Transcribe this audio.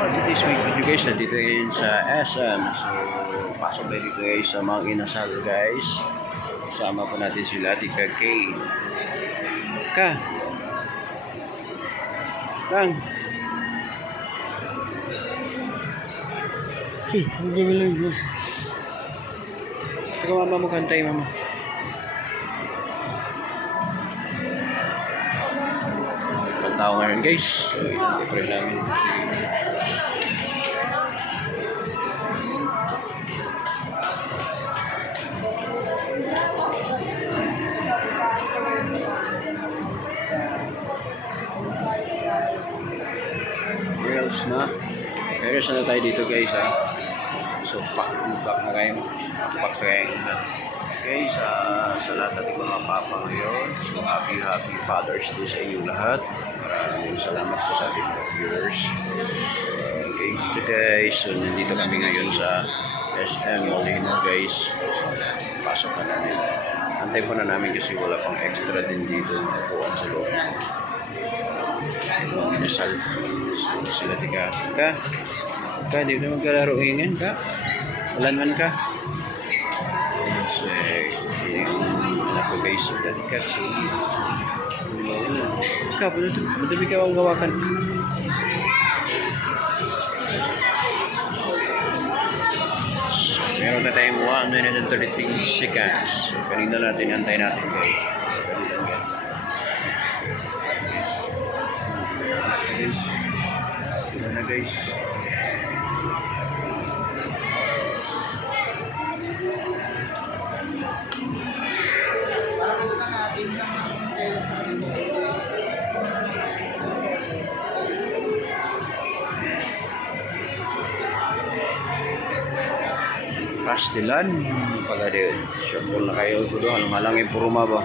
For today's video guys, nandito ngayon sa SM. So, pasok na dito guys sa mga inasal guys. Kasama po natin sila, Tika K. Ka! Lang! Hindi mo lang yun. Teka mama mo, kantay mama. Tao ngayon guys, so i-prepare namin girls na tayo dito guys ha. So pack na kayo, pack kayo guys, sa lahat ng mga papa ngayon. So happy Father's Day sa inyo lahat. Maraming salamat po sa ating mga viewers. Okay, so guys, so nandito kami ngayon sa SM Molino guys. Pasok na namin. Antay po na namin kasi wala pang extra din dito upuan sa loob. Minasal. So sila Tika. Ka, di na magkalaro ingin ka? Walan man ka? Anak ko guys, dari kasi ka, madami ka ang gawakan. So, meron na tayong 1 minute and 33 seconds. So, kanina natin, antay natin guys. Ito na guys. Pastilan pagka din. Syukol na kayo. Halang-halang yung puruma ba?